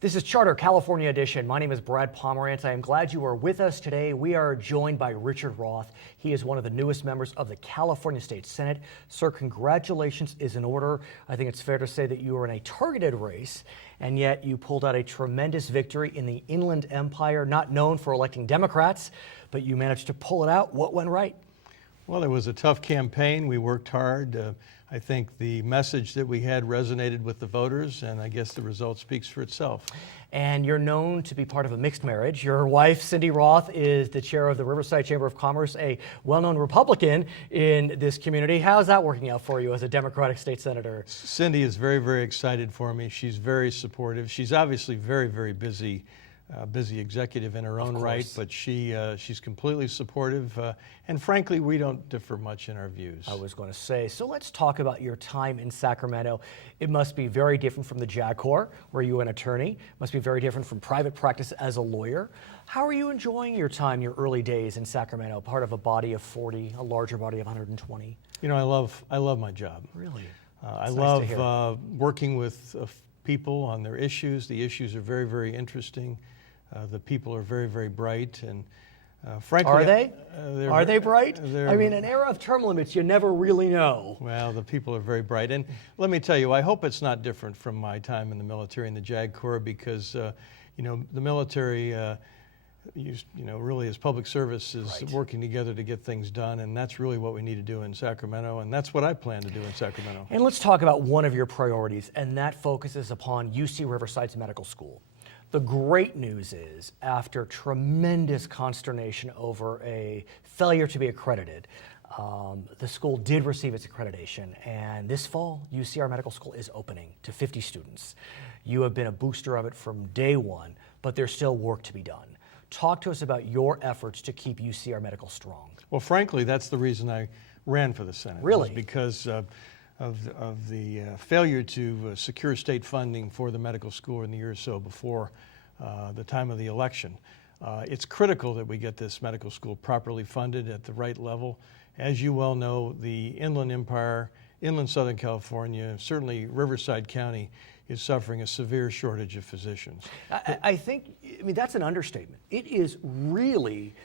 This is Charter California Edition. My name is Brad Pomerance. I am glad you are with us today. We are joined by Richard Roth. He is one of the newest members of the California State Senate. Sir, congratulations is in order. I think it's fair to say that you were in a targeted race, and yet you pulled out a tremendous victory in the Inland Empire, not known for electing Democrats, but you managed to pull it out. What went right? Well, it was a tough campaign. We worked hard. I think the message that we had resonated with the voters, and I guess the result speaks for itself. And you're known to be part of a mixed marriage. Your wife, Cindy Roth, is the chair of the Riverside Chamber of Commerce, a well-known Republican in this community. How's that working out for you as a Democratic state senator? Cindy is very, very excited for me. She's very supportive. She's obviously very, very busy executive in her own right, but she's completely supportive, and frankly, we don't differ much in our views. I was going to say, so let's talk about your time in Sacramento. It must be very different from the JAG Corps, where you were an attorney. It must be very different from private practice as a lawyer. How are you enjoying your time, your early days in Sacramento, part of a body of 40, a larger body of 120? You know, I love my job. Really? I love working with people on their issues. The issues are very, very interesting. The people are very, very bright, and frankly, are they? Are they bright? I mean, an era of term limits, you never really know. Well, the people are very bright, and let me tell you, I hope it's not different from my time in the military and the JAG Corps, because you know, the military, really as public service is working together to get things done, and that's really what we need to do in Sacramento, and that's what I plan to do in Sacramento. And let's talk about one of your priorities, and that focuses upon UC Riverside's medical school. The great news is, after tremendous consternation over a failure to be accredited, the school did receive its accreditation, and this fall, UCR Medical School is opening to 50 students. You have been a booster of it from day one, but there's still work to be done. Talk to us about your efforts to keep UCR Medical strong. Well, frankly, that's the reason I ran for the Senate. Really? Because of the failure to secure state funding for the medical school in the year or so before the time of the election. It's critical that we get this medical school properly funded at the right level. As you well know, the Inland Empire, inland Southern California, certainly Riverside County, is suffering a severe shortage of physicians. I mean, that's an understatement. It is really,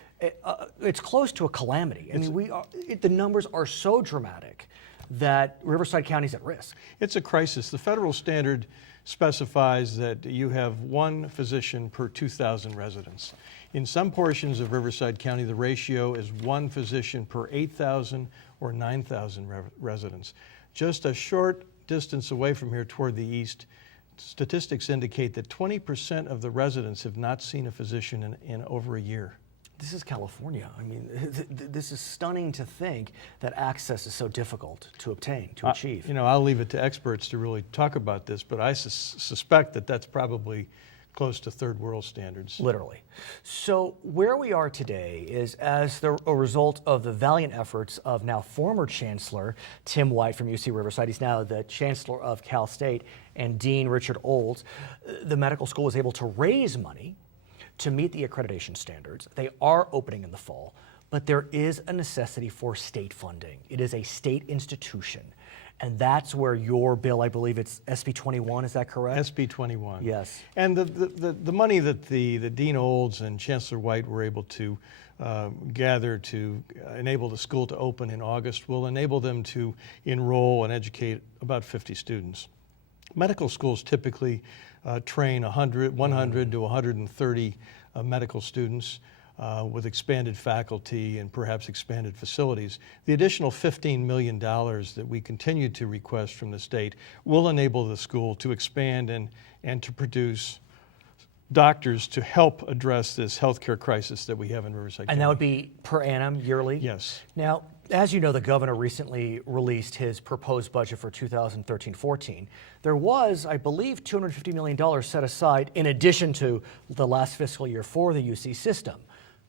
it's close to a calamity. I mean, the numbers are so dramatic that Riverside County is at risk. It's a crisis. The federal standard specifies that you have one physician per 2,000 residents. In some portions of Riverside County, the ratio is one physician per 8,000 or 9,000 residents. Just a short distance away from here toward the east, statistics indicate that 20% of the residents have not seen a physician in over a year. This is California. I mean, this is stunning to think that access is so difficult to obtain, to achieve. You know, I'll leave it to experts to really talk about this, but I suspect that that's probably close to third world standards. Literally. So where we are today is as a result of the valiant efforts of now former Chancellor Tim White from UC Riverside. He's now the Chancellor of Cal State, and Dean Richard Olds. The medical school was able to raise money to meet the accreditation standards. They are opening in the fall, but there is a necessity for state funding. It is a state institution, and that's where your bill, I believe it's SB 21, is that correct? SB 21. Yes. And the money that the Dean Olds and Chancellor White were able to gather to enable the school to open in August will enable them to enroll and educate about 50 students. Medical schools typically train 100 to 130 medical students with expanded faculty and perhaps expanded facilities. The additional $15 million that we continue to request from the state will enable the school to expand and to produce doctors to help address this healthcare crisis that we have in Riverside County. And that would be per annum, yearly? Yes. Now, as you know, the governor recently released his proposed budget for 2013-14. There was, I believe, $250 million set aside in addition to the last fiscal year for the UC system.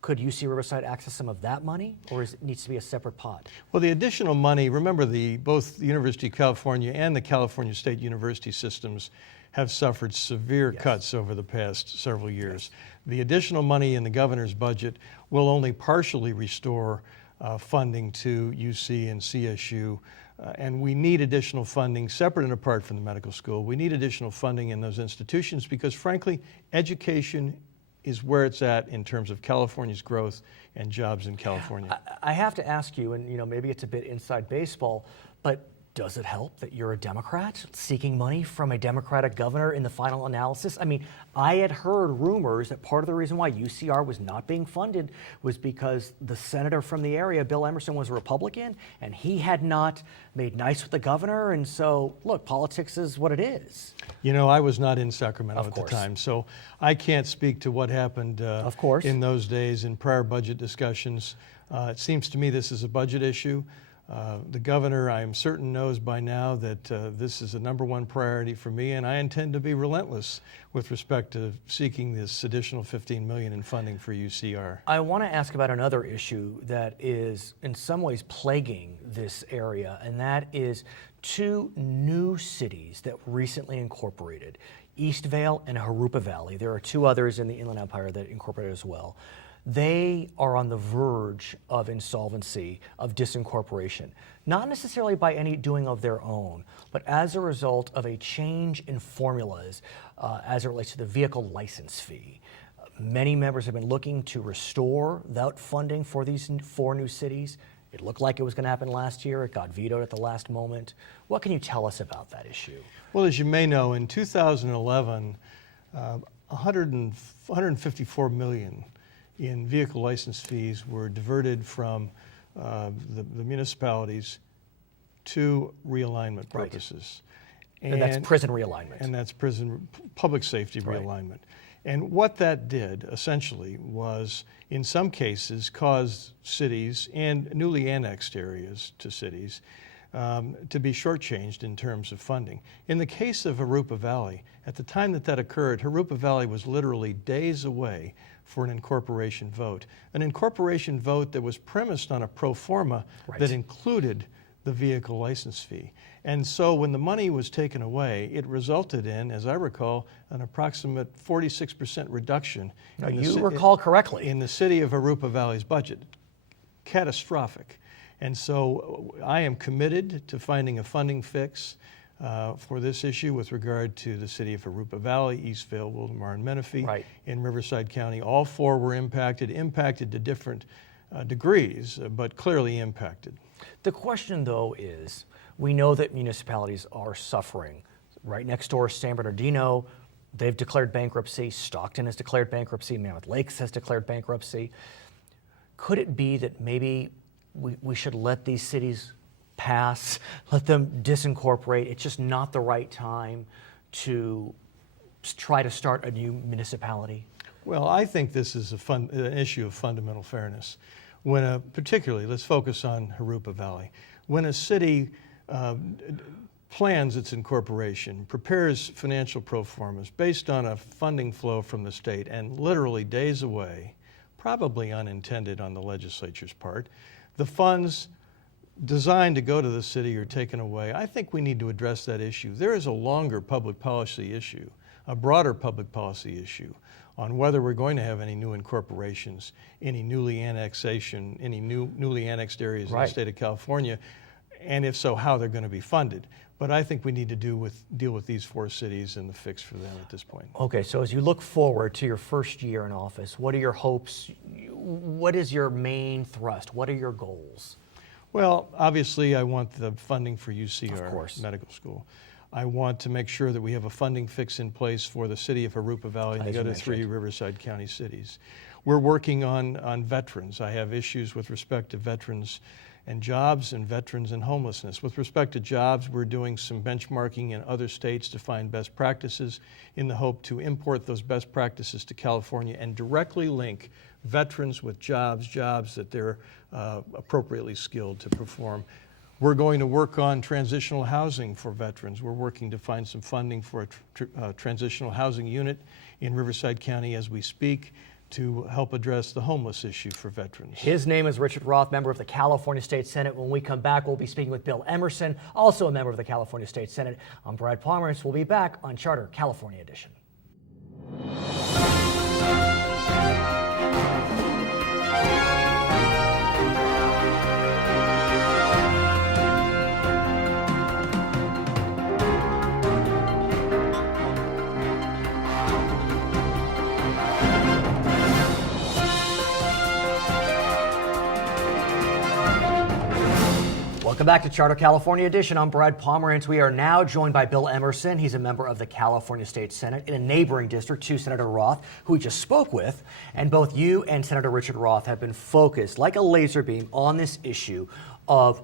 Could UC Riverside access some of that money, or it needs to be a separate pot? Well, the additional money, remember both the University of California and the California State University systems have suffered severe cuts over the past several years. The additional money in the governor's budget will only partially restore funding to UC and CSU. And we need additional funding separate and apart from the medical school. We need additional funding in those institutions because, frankly, education is where it's at in terms of California's growth and jobs in California. I have to ask you, and maybe it's a bit inside baseball, but does it help that you're a Democrat seeking money from a Democratic governor in the final analysis? I mean, I had heard rumors that part of the reason why UCR was not being funded was because the senator from the area, Bill Emmerson, was a Republican, and he had not made nice with the governor. And so, look, politics is what it is. I was not in Sacramento Of at course. the time, so I can't speak to what happened Of course. in those days in prior budget discussions. It seems to me this is a budget issue. The governor, I am certain, knows by now that this is a #1 priority for me, and I intend to be relentless with respect to seeking this additional $15 million in funding for UCR. I want to ask about another issue that is in some ways plaguing this area, and that is 2 new cities that recently incorporated, Eastvale and Harupa Valley. There are 2 others in the Inland Empire that incorporated as well. They are on the verge of insolvency, of disincorporation, not necessarily by any doing of their own, but as a result of a change in formulas as it relates to the vehicle license fee. Many members have been looking to restore that funding for these 4 new cities. It looked like it was going to happen last year. It got vetoed at the last moment. What can you tell us about that issue? Well, as you may know, in 2011, $154 million in vehicle license fees were diverted from the municipalities to realignment purposes. And that's prison realignment. And that's prison public safety realignment. And what that did essentially was, in some cases, cause cities and newly annexed areas to cities to be shortchanged in terms of funding. In the case of Harupa Valley, at the time that occurred, Harupa Valley was literally days away for an incorporation vote. An incorporation vote that was premised on a pro forma that included the vehicle license fee. And so when the money was taken away, it resulted in, as I recall, an approximate 46% reduction. You recall correctly. In the city of Harupa Valley's budget. Catastrophic. And so I am committed to finding a funding fix for this issue with regard to the city of Harupa Valley, Eastvale, Wildomar, and Menifee in Riverside County. All 4 were impacted to different degrees, but clearly impacted. The question, though, is we know that municipalities are suffering. Right next door, San Bernardino, they've declared bankruptcy. Stockton has declared bankruptcy. Mammoth Lakes has declared bankruptcy. Could it be that maybe we should let these cities pass, let them disincorporate? It's just not the right time to try to start a new municipality? Well, I think this is an issue of fundamental fairness. Particularly, let's focus on Harupa Valley. When a city plans its incorporation, prepares financial pro formas based on a funding flow from the state, and literally days away, probably unintended on the legislature's part, the funds designed to go to the city are taken away. I think we need to address that issue. There is a longer public policy issue, a broader public policy issue on whether we're going to have any new incorporations, any newly annexation, any newly annexed areas in the state of California, and if so, how they're going to be funded. But I think we need to deal with these 4 cities and the fix for them at this point. Okay, so as you look forward to your first year in office, what are your hopes? What is your main thrust? What are your goals? Well, obviously, I want the funding for UCR Medical School. I want to make sure that we have a funding fix in place for the city of Harupa Valley and the other 3 Riverside County cities. We're working on veterans. I have issues with respect to veterans and jobs, and veterans and homelessness. With respect to jobs, we're doing some benchmarking in other states to find best practices in the hope to import those best practices to California and directly link veterans with jobs that they're appropriately skilled to perform. We're going to work on transitional housing for veterans. We're working to find some funding for a transitional housing unit in Riverside County as we speak, to help address the homeless issue for veterans. His name is Richard Roth, member of the California State Senate. When we come back, we'll be speaking with Bill Emmerson, also a member of the California State Senate. I'm Brad Pomerance. We'll be back on Charter California Edition. Welcome back to Charter California Edition. I'm Brad Pomerance. We are now joined by Bill Emmerson. He's a member of the California State Senate in a neighboring district to Senator Roth, who we just spoke with. And both you and Senator Richard Roth have been focused like a laser beam on this issue of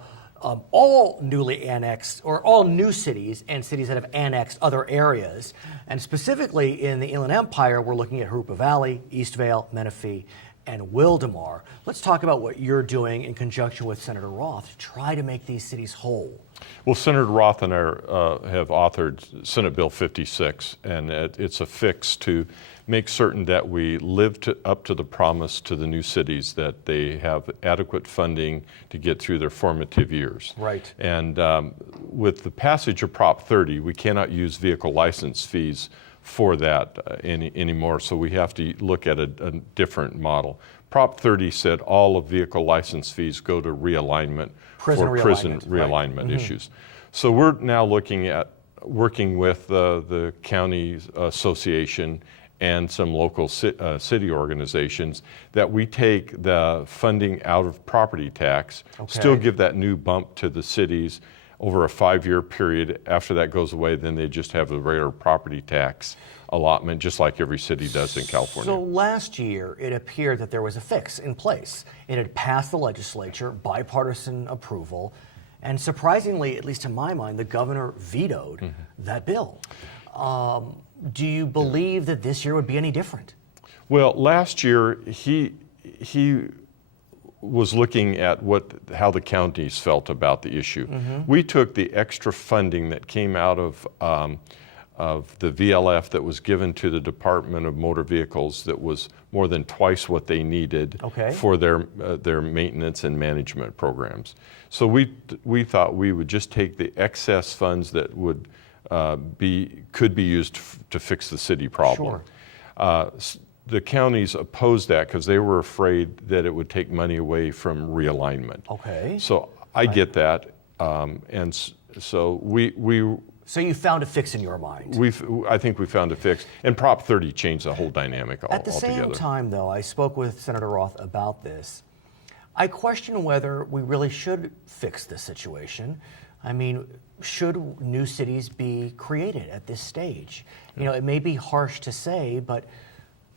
all newly annexed, or all new cities and cities that have annexed other areas. And specifically in the Inland Empire, we're looking at Harupa Valley, Eastvale, Menifee, and Wildomar. Let's talk about what you're doing in conjunction with Senator Roth to try to make these cities whole. Well, Senator Roth and I have authored Senate Bill 56, and it's a fix to make certain that we live up to the promise to the new cities that they have adequate funding to get through their formative years. Right. And with the passage of Prop 30, we cannot use vehicle license fees for that anymore, so we have to look at a different model. Prop 30 said all of vehicle license fees go to realignment prison realignment right. issues. So we're now looking at working with the county association and some local city organizations that we take the funding out of property tax, still give that new bump to the cities over a 5-year period. After that goes away, then they just have the regular property tax allotment, just like every city does in California. So last year, it appeared that there was a fix in place. It had passed the legislature, bipartisan approval, and surprisingly, at least to my mind, the governor vetoed that bill. Do you believe that this year would be any different? Well, last year, he was looking at how the counties felt about the issue. We took the extra funding that came out of the VLF that was given to the Department of Motor Vehicles that was more than twice what they needed for their maintenance and management programs. So we thought we would just take the excess funds that could be used to fix the city problem. Sure. The counties opposed that because they were afraid that it would take money away from realignment. Okay. So I get that, and so So you found a fix in your mind? I think we found a fix, and Prop 30 changed the whole dynamic altogether. At the same time, though, I spoke with Senator Roth about this. I question whether we really should fix this situation. I mean, should new cities be created at this stage? You know, it may be harsh to say, but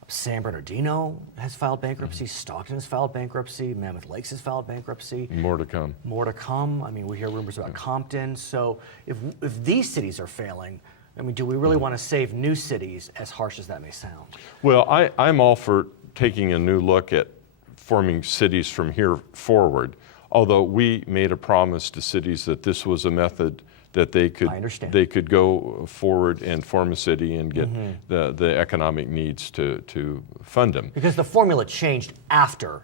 San Bernardino has filed bankruptcy, Stockton has filed bankruptcy, Mammoth Lakes has filed bankruptcy. More to come. More to come. I mean, we hear rumors about Compton. So if these cities are failing, I mean, do we really want to save new cities, as harsh as that may sound? Well, I'm all for taking a new look at forming cities from here forward, although we made a promise to cities that this was a method that they could go forward and form a city and get the economic needs to fund them. Because the formula changed after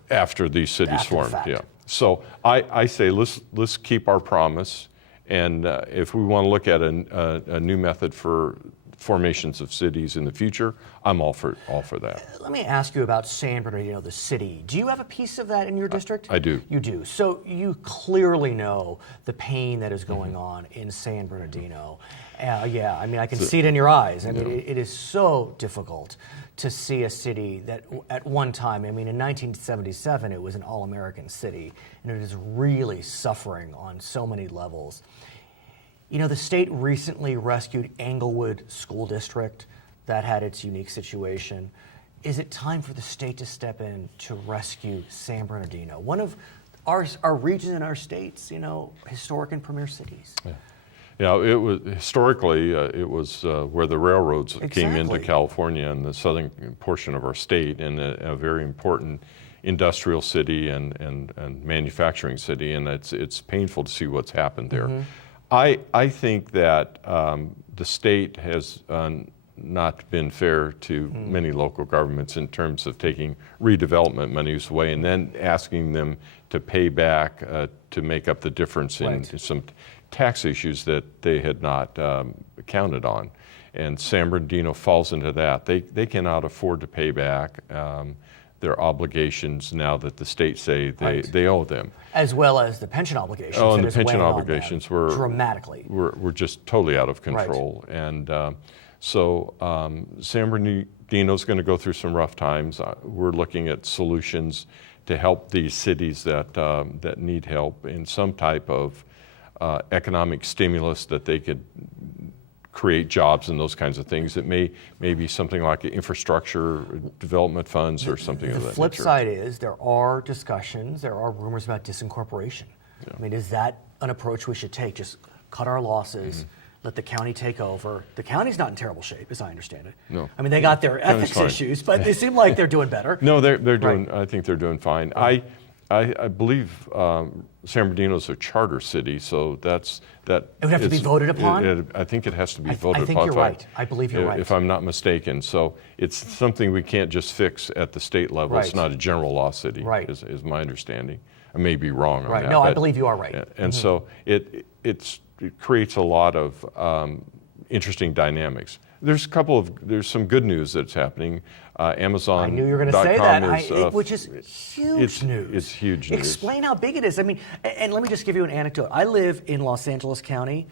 These cities formed, the fact. So I say let's keep our promise, and if we want to look at a new method for formations of cities in the future, I'm all for that. Let me ask you about San Bernardino, the city. Do you have a piece of that in your district? I do. You do. So you clearly know the pain that is going on in San Bernardino. Yeah, I mean, I can see it in your eyes. I mean, it is so difficult to see a city that at one time, I mean, in 1977, it was an all-American city, and it is really suffering on so many levels. You know, the state recently rescued Englewood School District that had its unique situation. Is it time for the state to step in to rescue San Bernardino, one of our region and our state's, you know, historic and premier cities? Yeah, it was historically it was where the railroads came into California and the southern portion of our state, and a very important industrial city and manufacturing city, and it's painful to see what's happened there. I think that the state has not been fair to many local governments in terms of taking redevelopment monies away and then asking them to pay back to make up the difference in some tax issues that they had not counted on. And San Bernardino falls into that. They cannot afford to pay back their obligations now that the state say they owe them. As well as the pension obligations. Oh, and the pension obligations were dramatically. Were just totally out of control. Right. And so San Bernardino is going to go through some rough times. We're looking at solutions to help these cities that need help in some type of economic stimulus that they could create jobs and those kinds of things. It may be something like infrastructure development funds or something of that nature. The flip side is there are discussions, there are rumors about disincorporation. Yeah. I mean, is that an approach we should take? Just cut our losses, let the county take over. The county's not in terrible shape, as I understand it. No. I mean, they got their ethics fine. issues, but they seem like they're doing better. No, they're doing. I think they're doing fine. I believe San Bernardino's a charter city, so that. It would have to be voted upon? I think it has to be voted upon. I think you're right. I believe you're right. If I'm not mistaken. So it's something we can't just fix at the state level. Right. It's not a general law city, Right. is my understanding. I may be wrong on Right. that. No, I believe you are right. And so it creates a lot of interesting dynamics. There's some good news that's happening. Amazon. I knew you were going to say that, which is huge news. It's huge news. Explain how big it is. I mean, and let me just give you an anecdote. I live in Los Angeles County.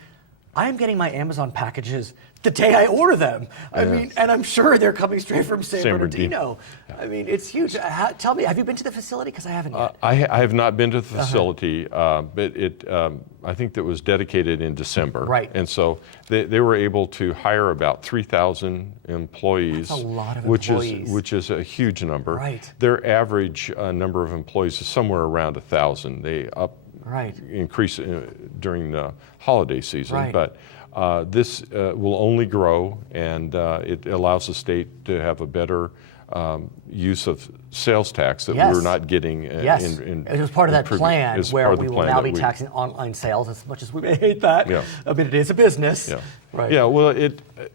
I am getting my Amazon packages the day I order them. I mean, and I'm sure they're coming straight from San Bernardino. I mean, it's huge. Tell me, have you been to the facility? Because I haven't yet. I have not been to the facility, but I think that was dedicated in December. Right. And so they were able to hire about 3,000 employees. That's a lot of employees. Which is a huge number. Right. Their average number of employees is somewhere around 1,000. They increase during the holiday season. Right. But this will only grow, and it allows the state to have a better use of sales tax that we're not getting. It was part of that plan where we will now be taxing online sales, as much as we may hate that. Yeah. I mean, it is a business. Yeah. Right. Yeah. Well,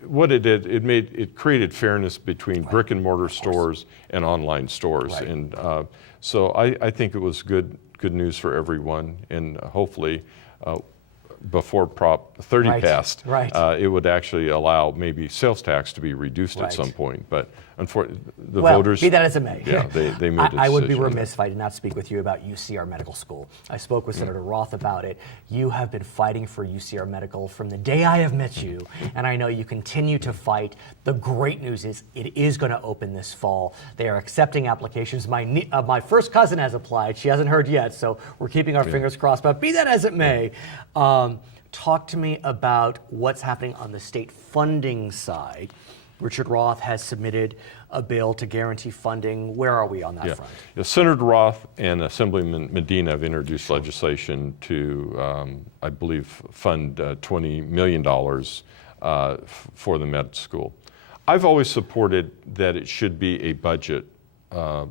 what it did, it created fairness between brick and mortar stores and online stores, Right. and so I think it was good news for everyone, and hopefully. Before Prop 30 passed, it would actually allow maybe sales tax to be reduced at some point. But unfortunately, the voters. Be that as it may. Yeah, they made a decision. I would be remiss if I did not speak with you about UCR Medical School. I spoke with Senator Roth about it. You have been fighting for UCR Medical from the day I have met you, and I know you continue to fight. The great news is it is going to open this fall. They are accepting applications. My first cousin has applied. She hasn't heard yet, so we're keeping our fingers crossed. But be that as it may, talk to me about what's happening on the state funding side. Richard Roth has submitted a bill to guarantee funding. Where are we on that front? Yeah, Senator Roth and Assemblyman Medina have introduced legislation to, I believe, fund $20 million for the med school. I've always supported that it should be a budget. A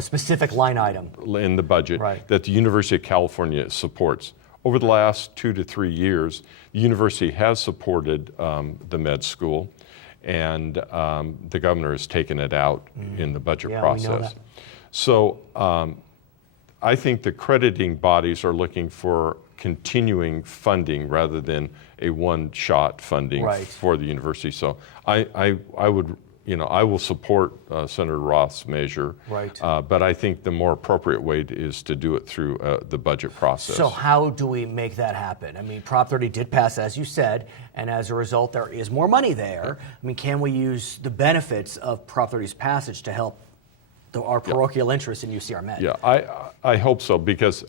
specific line item. In the budget that the University of California supports. Over the last 2 to 3 years, the university has supported the med school, and the governor has taken it out in the budget process. We know that. So I think the crediting bodies are looking for continuing funding rather than a one-shot funding for the university. So I would. I will support Senator Roth's measure, but I think the more appropriate way is to do it through the budget process. So how do we make that happen? I mean, Prop 30 did pass, as you said, and as a result, there is more money there. I mean, can we use the benefits of Prop 30's passage to help our parochial interests in UCR Med? Yeah, I hope so, because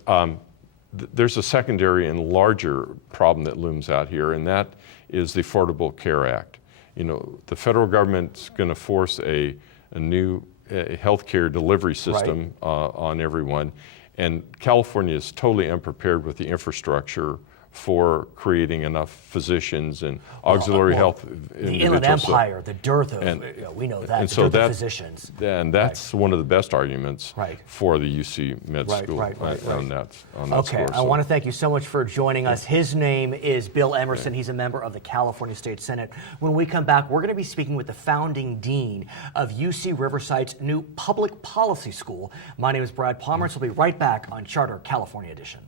there's a secondary and larger problem that looms out here, and that is the Affordable Care Act. The federal government's going to force a new healthcare delivery system on everyone, and California is totally unprepared with the infrastructure for creating enough physicians and auxiliary health individuals. The Inland Empire, the dearth of, we know that, the dearth of physicians. And that's one of the best arguments for the UC Med School on that Okay, score. I want to thank you so much for joining us. His name is Bill Emmerson. He's a member of the California State Senate. When we come back, we're going to be speaking with the founding dean of UC Riverside's new public policy school. My name is Brad Pomerance. We'll be right back on Charter California Edition.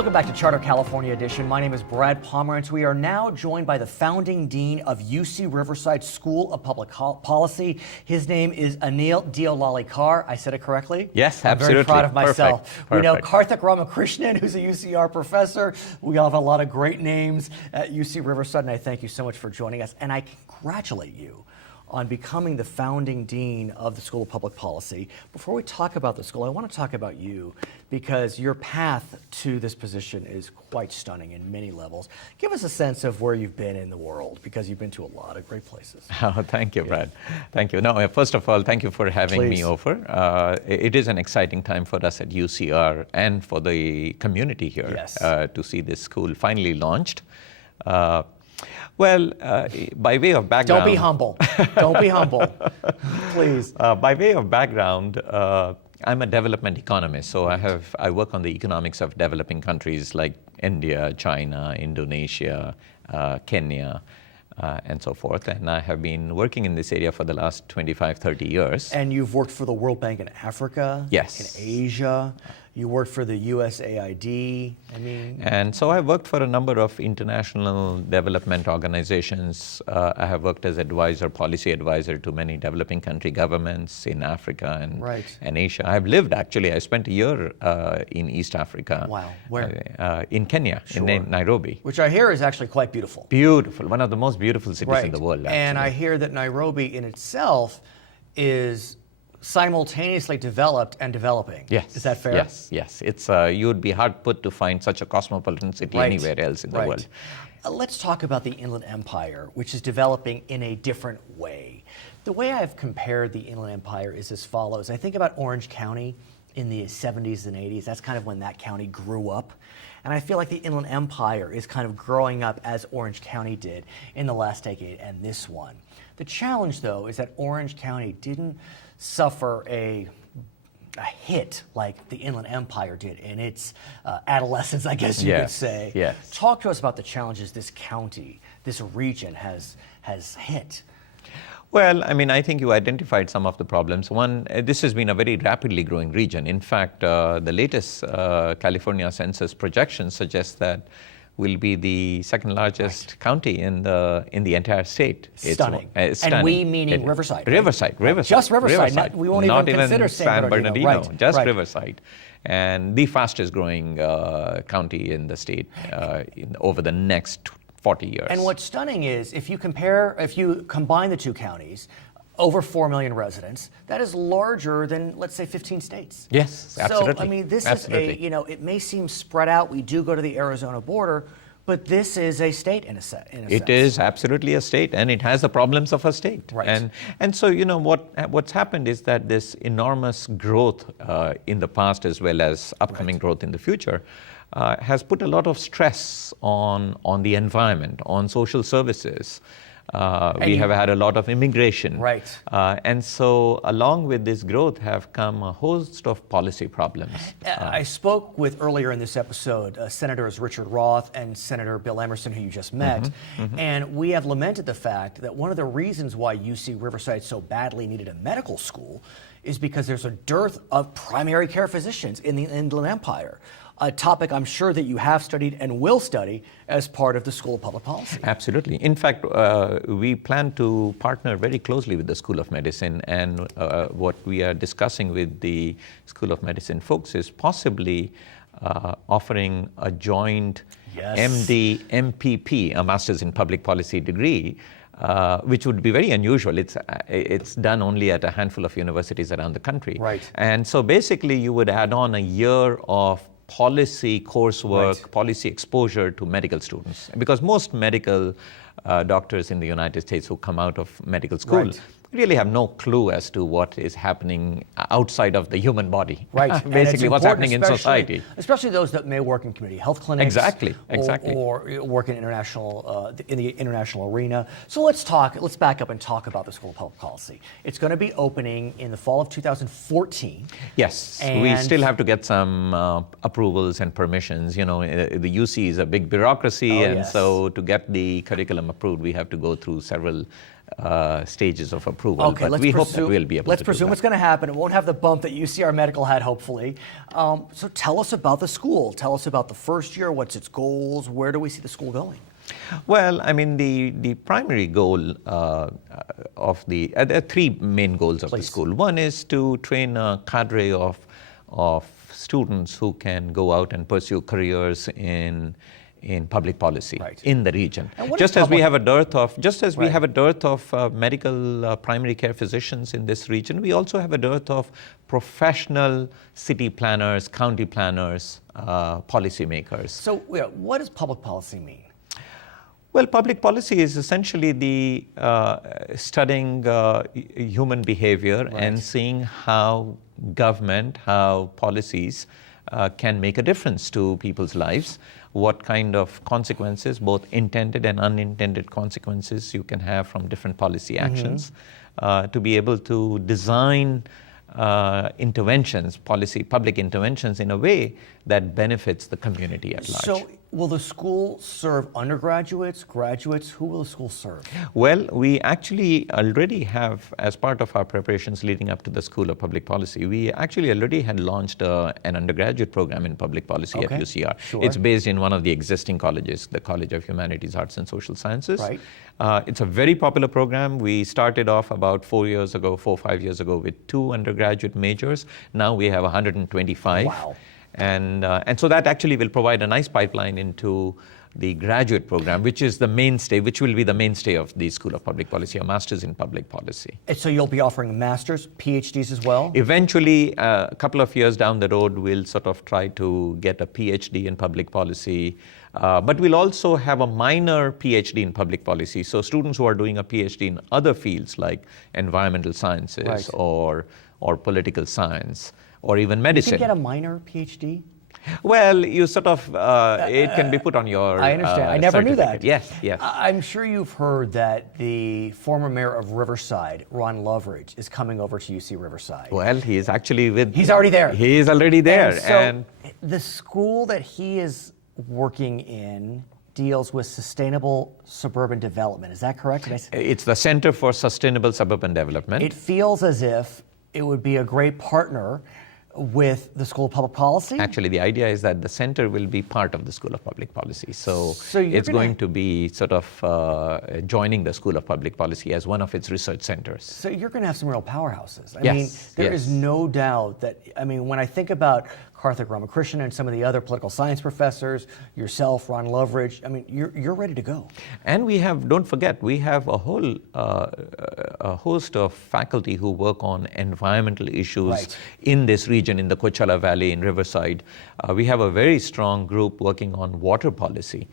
Welcome back to Charter California Edition. My name is Brad Pomerance. We are now joined by the founding dean of UC Riverside School of Public Policy. His name is Anil Deolalikar. I said it correctly? Yes, I'm absolutely. very proud of myself. Perfect. We know Karthik Ramakrishnan, who's a UCR professor. We all have a lot of great names at UC Riverside, and I thank you so much for joining us. And I congratulate you on becoming the founding dean of the School of Public Policy. Before we talk about the school, I want to talk about you because your path to this position is quite stunning in many levels. Give us a sense of where you've been in the world, because you've been to a lot of great places. Oh, thank you, Brad. Thank you. No, first of all, thank you for having me over. It is an exciting time for us at UCR and for the community here to see this school finally launched. By way of background... Don't be humble. Don't be humble. Please. By way of background, I'm a development economist, so I work on the economics of developing countries like India, China, Indonesia, Kenya, and so forth. And I have been working in this area for the last 25, 30 years. And you've worked for the World Bank in Africa? Yes. In Asia? You worked for the USAID? And so I worked for a number of international development organizations. I have worked as policy advisor to many developing country governments in Africa and Asia. I spent a year in East Africa. Wow. Where? In Kenya, in Nairobi. Which I hear is actually quite beautiful. Beautiful, one of the most beautiful cities in the world. Actually. And I hear that Nairobi in itself is simultaneously developed and developing. Yes. Is that fair? Yes. It's you would be hard put to find such a cosmopolitan city anywhere else in the world. Let's talk about the Inland Empire, which is developing in a different way. The way I've compared the Inland Empire is as follows. I think about Orange County in the 70s and 80s. That's kind of when that county grew up. And I feel like the Inland Empire is kind of growing up as Orange County did in the last decade and this one. The challenge, though, is that Orange County didn't suffer a hit like the Inland Empire did in its adolescence, I guess you could say. Yes. Talk to us about the challenges this county, this region has hit. Well, I think you identified some of the problems. One, this has been a very rapidly growing region. In fact, the latest California census projections suggest that will be the second largest county in the entire state. Stunning. It's and we meaning Riverside. Right? Riverside. Just Riverside. We won't even consider San Bernardino. Just Riverside. And the fastest growing county in the state over the next 40 years. And what's stunning is if you combine the two counties, over 4 million residents, that is larger than, let's say, 15 states. Yes, absolutely. So, this is it may seem spread out. We do go to the Arizona border, but this is a state in a sense. It is absolutely a state, and it has the problems of a state. Right. And so, what's happened is that this enormous growth in the past as well as upcoming growth in the future has put a lot of stress on the environment, on social services. We have had a lot of immigration. Right. And so along with this growth have come a host of policy problems. I spoke with, earlier in this episode, Senators Richard Roth and Senator Bill Emmerson, who you just met, and we have lamented the fact that one of the reasons why UC Riverside so badly needed a medical school is because there's a dearth of primary care physicians in the Inland Empire. A topic I'm sure that you have studied and will study as part of the School of Public Policy. Absolutely. In fact, we plan to partner very closely with the School of Medicine, and what we are discussing with the School of Medicine folks is possibly offering a joint MD, MPP, a Master's in Public Policy degree, which would be very unusual. It's done only at a handful of universities around the country. Right. And so basically you would add on a year of policy coursework, policy exposure to medical students. Because most medical doctors in the United States who come out of medical school really have no clue as to what is happening outside of the human body. Right. Basically what's happening in society. Especially those that may work in community health clinics. Exactly. Or work in the international arena. So let's back up and talk about the School of Public Policy. It's going to be opening in the fall of 2014. Yes. We still have to get some approvals and permissions. The UC is a big bureaucracy, so to get the curriculum approved, we have to go through several stages of approval. Okay, but we hope that we'll be able let's to presume do it's that. going to happen. It won't have the bump that UCR Medical had, hopefully. So tell us about the school. Tell us about the first year. What's its goals? Where do we see the school going? Well, I mean, the primary goal of there are three main goals of the school. One is to train a cadre of students who can go out and pursue careers in public policy in the region. Just as we have a dearth of medical primary care physicians in this region, we also have a dearth of professional city planners, county planners, policymakers. So what does public policy mean? Well, public policy is essentially the studying human behavior and seeing how government, how policies can make a difference to people's lives, what kind of consequences, both intended and unintended consequences you can have from different policy actions, to be able to design interventions, public interventions in a way that benefits the community at large. So will the school serve undergraduates, graduates? Who will the school serve? Well, we actually already have, as part of our preparations leading up to the School of Public Policy, we actually already had launched an undergraduate program in public policy at UCR. Sure. It's based in one of the existing colleges, the College of Humanities, Arts and Social Sciences. Right. It's a very popular program. We started off about 4 or 5 years ago with 2 undergraduate majors. Now we have 125. Wow. And so that actually will provide a nice pipeline into the graduate program, which is the mainstay, which will be the mainstay of the School of Public Policy, a master's in public policy. And so you'll be offering masters, PhDs as well? Eventually, a couple of years down the road, we'll sort of try to get a PhD in public policy. But we'll also have a minor PhD in public policy. So students who are doing a PhD in other fields like environmental sciences or political science or even medicine. You can get a minor PhD? Well, you sort of, it can be put on your I understand. I never knew that. Yes, yes. I'm sure you've heard that the former mayor of Riverside, Ron Loveridge, is coming over to UC Riverside. Well, he is actually with... He's already there. He is already there. And so the school that he is working in deals with sustainable suburban development. Is that correct? It's the Center for Sustainable Suburban Development. It feels as if it would be a great partner with the School of Public Policy? Actually, the idea is that the center will be part of the School of Public Policy. So it's going to be sort of joining the School of Public Policy as one of its research centers. So you're going to have some real powerhouses. I Yes, mean, there is no doubt that, I mean, when I think about Karthik Ramakrishnan and some of the other political science professors, yourself, Ron Loveridge, I mean, you're ready to go. And we have, don't forget, we have a whole a host of faculty who work on environmental issues in this region, in the Coachella Valley, in Riverside. We have a very strong group working on water policy.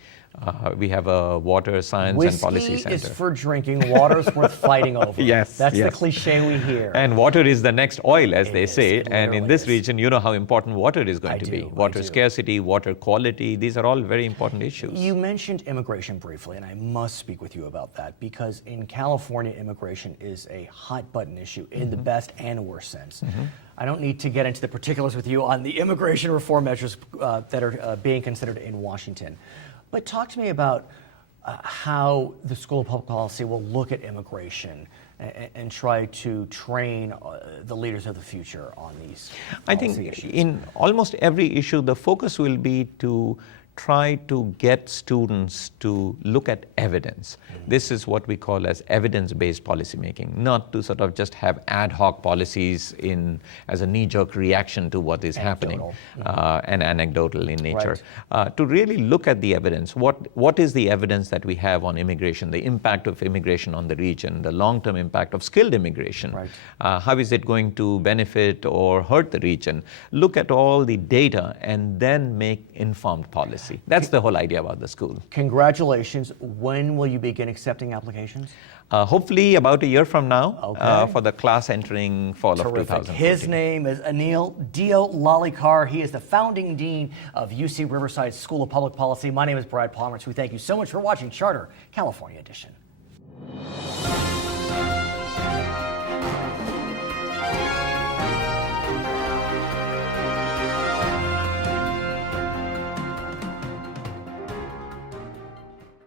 We have a water science and policy center. Whiskey is for drinking, water's worth fighting over. Yes, That's the cliche we hear. And water is the next oil, as they say. And in this is. region, you know how important water is going to be. Water scarcity, water quality, these are all very important issues. You mentioned immigration briefly, and I must speak with you about that, because in California, immigration is a hot button issue in the best and worst sense. I don't need to get into the particulars with you on the immigration reform measures that are being considered in Washington. But talk to me about how the School of Public Policy will look at immigration and try to train the leaders of the future on these policy issues. In almost every issue, the focus will be to try to get students to look at evidence. This is what we call as evidence-based policymaking, not to sort of just have ad hoc policies as a knee-jerk reaction to what is happening and anecdotal in nature. To really look at the evidence. What is the evidence that we have on immigration, the impact of immigration on the region, the long-term impact of skilled immigration? How is it going to benefit or hurt the region? Look at all the data and then make informed policy. That's the whole idea about the school. Congratulations. When will you begin accepting applications? Hopefully about a year from now for the class entering fall of 2014. His name is Anil Deolalikar. He is the founding dean of UC Riverside School of Public Policy. My name is Brad Pomerance. We thank you so much for watching Charter California Edition.